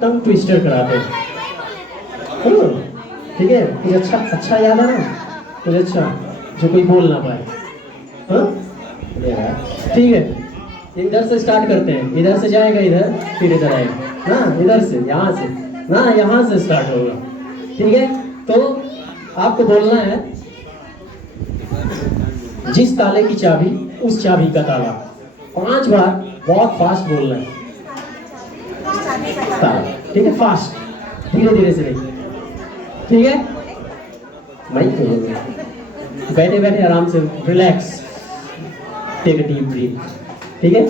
Tongue twister कराते हैं। ठीक है, कुछ अच्छा याद है ना, कुछ अच्छा जो कोई बोल ना पाए। हाँ ठीक है, इधर से स्टार्ट करते हैं, इधर से जाएगा इधर, फिर इधर आएगा ना, इधर से यहाँ से ना, यहाँ से स्टार्ट होगा। ठीक है, तो आपको बोलना है जिस ताले की चाबी उस चाबी का ताला। 5 बार बहुत फास्ट बोलना है ताला। ठीक है, फास्ट, धीरे धीरे से नहीं। ठीक है, माइक बैठे बैठे आराम से relax, take a deep breath. ठीक है,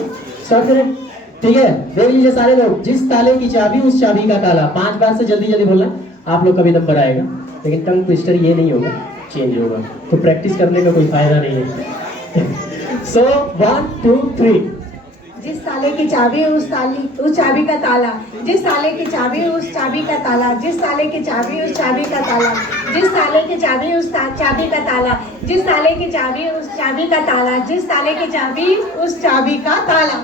स्टार्ट करें। ठीक है, देख लीजिए सारे लोग, जिस ताले की चाबी उस चाबी का ताला। 5 बार से जल्दी जल्दी बोलना। आप लोग का भी नंबर आएगा, लेकिन टंग ट्विस्टर ये नहीं होगा, चेंज होगा, तो प्रैक्टिस करने का कोई फायदा नहीं है। सो 1 2 3। जिस ताले की चाबी उस चाबी का ताला। जिस ताले की चाबी उस चाबी का ताला। जिस ताले की चाबी उस चाबी का ताला। जिस ताले की चाबी उस चाबी का ताला। जिस ताले की चाबी उस चाबी का ताला। जिस ताले की चाबी उस चाबी का ताला।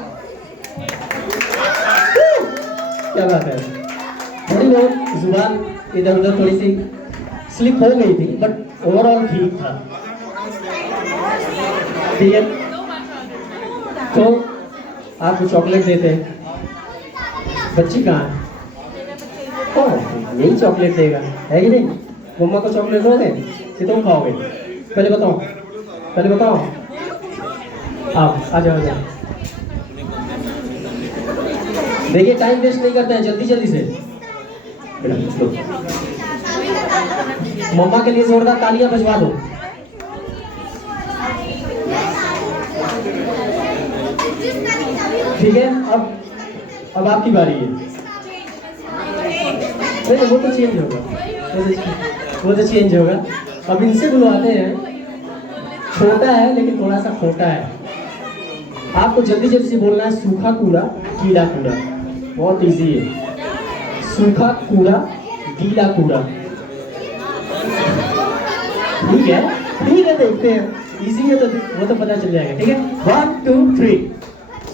क्या बात है। थोड़ी बहुत जुबान इधर उधर थोड़ी सी स्लिप हो गई थी, बट ओवरऑल ठीक था। ठीक है, तो आपको चॉकलेट देते हैं। बच्ची कहाँ है? कौन यही चॉकलेट देगा, है कि नहीं? मम्मा को चॉकलेट दोगे कि तुम खाओगे? पहले बताओ, पहले बताओ। आप आ जाओ, आ जाओ। देखिए टाइम वेस्ट नहीं करते हैं, जल्दी जल्दी से। मम्मा के लिए जोरदार तालियां बजवा दो। ठीक है, अब आपकी बारी है। नहीं, वो तो चेंज होगा, वो तो चेंज होगा। अब इनसे बुलवाते हैं। छोटा है लेकिन थोड़ा सा खोटा है। आपको जल्दी जल्दी से बोलना है, सूखा कूड़ा गीला कूड़ा। बहुत इजी है, सूखा कूड़ा गीला कूड़ा। ठीक है, ठीक है, देखते हैं। इजी है तो वो तो पता चल जाएगा। ठीक है, 1 2 3।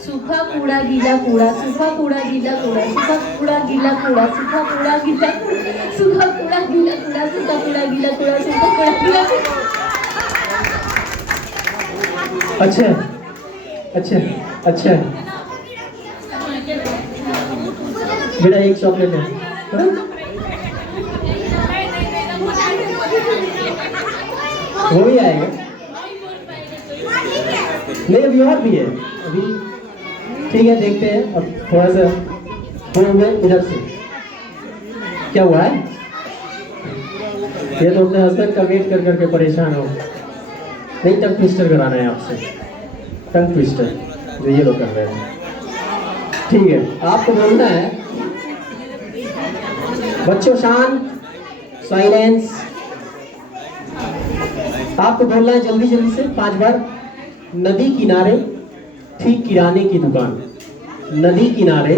सूखा कूड़ा गीला कूड़ा। सूखा कूड़ा गीला कूड़ा। सूखा कूड़ा गीला कूड़ा। सूखा कूड़ा गीला कूड़ा। सूखा कूड़ा गीला कूड़ा। सूखा कूड़ा गीला कूड़ा। सूखा कूड़ा गीला कूड़ा। अच्छा अच्छा अच्छा, बेटा एक चॉकलेट है। वो भी आएगा। नहीं, अभी और भी है अभी। ठीक है, देखते हैं। अब थोड़ा सा इधर से क्या हुआ है। ये तो अपने हस्बैंड का वेट कर करके परेशान हो। नहीं, टंग ट्विस्टर कराना है आपसे, टंग ट्विस्टर जो ये लोग कर रहे हैं। ठीक है, आपको बोलना है, बच्चों शांत, साइलेंस। आपको बोलना है जल्दी जल्दी से 5 बार। नदी किनारे थी किराने की दुकान। नदी किनारे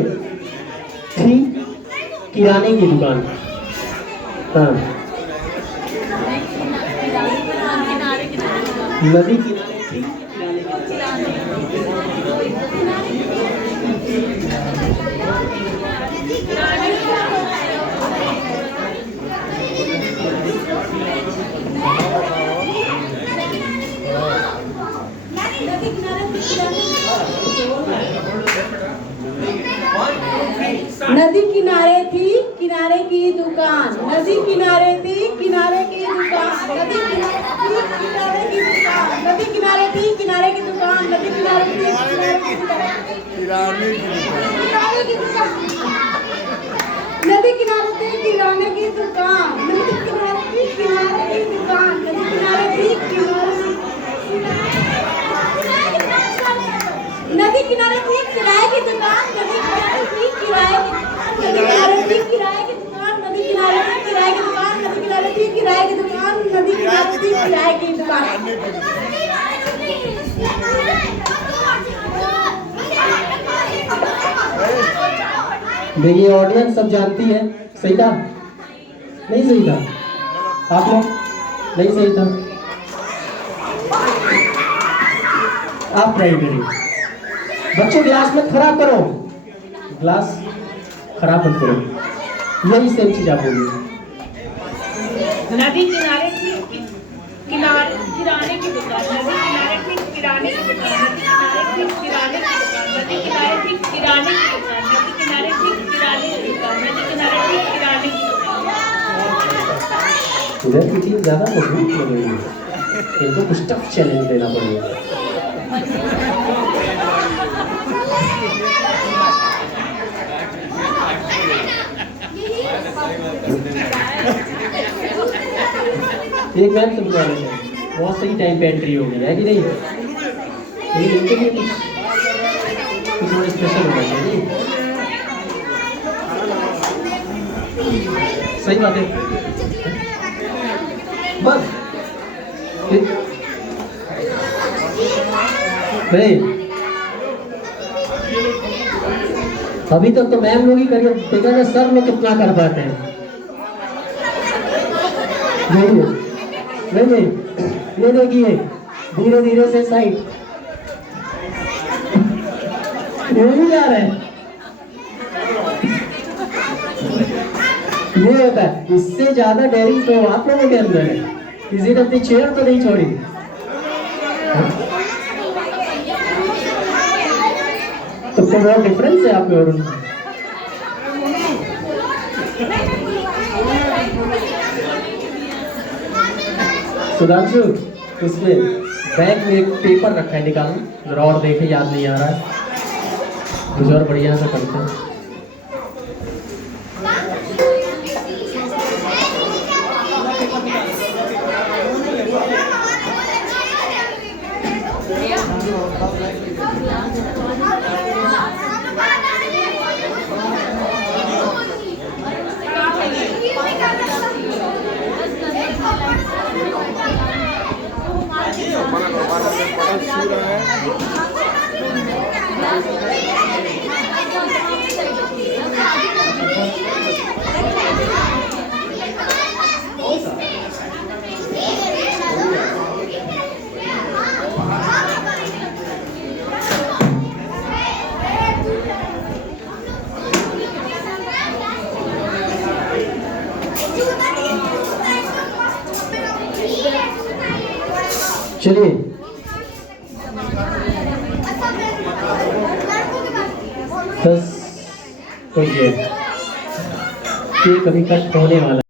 थी किराने की दुकान। हाँ, नदी किनारे थी नदी किनारे थी किनारे की दुकान। नदी किनारे थी किनारे की दुकान। नदी किनारे की दुकान। नदी किनारे थी किनारे की दुकान। नदी किनारे थी किराने की दुकान। नदी किनारे थी किराने की दुकान। नदी किनारे थी किराने की दुकान। नदी किनारे थी नदी किनारे थी किराए की दुकान। नदी किनारे थी किराए की दुकान। नदी किनारे थी किराए की दुकान। नदी किनारे थी किराए की दुकान। नदी किनारे थी किराए की दुकान। देखिए ऑडियंस सब जानती है। सही था? नहीं सही था? आप लोग नहीं सही था? आप ट्राई करिए। बच्चों ग्लास मत खराब करो, ग्लास खराब मत करो। यही सेम चीज आप बोलिए। नदी किनारे थी किनारे किराने की दुकान, नदी किनारे थी किराने की दुकान, नदी किनारे थी किराने की दुकान, नदी किनारे थी किराने की दुकान, नदी किनारे थी किराने की दुकान, नदी किनारे थी किराने की दुकान। इधर की टीम ज्यादा मजबूत लग रही है, इनको कुछ टफ चैलेंज देना पड़ेगा। एक मैम तुम वाले हैं, बहुत सही टाइम पे एंट्री हो गई है कि नहीं? लेकिन इनके लिए कुछ थोड़ा स्पेशल होना चाहिए। सही बात है बस। नहीं अभी तक तो मैम लोग ही करिए, देखा ना सर लोग कितना कर पाते हैं। नहीं ये देखिए धीरे धीरे से साइड ये भी जा रहे हैं। ये होता है, इससे ज्यादा डेयरिंग तो आप लोगों के अंदर है। किसी ने अपनी चेयर तो नहीं छोड़ी। तो बहुत डिफरेंस है आप में और उनमें। सुधांशु उसमें बैग में एक पेपर रखा है, निकालो जरा और देखे, याद नहीं आ रहा है कुछ और बढ़िया से करते हैं। चलिए बस कोई ये कभी कट होने वाला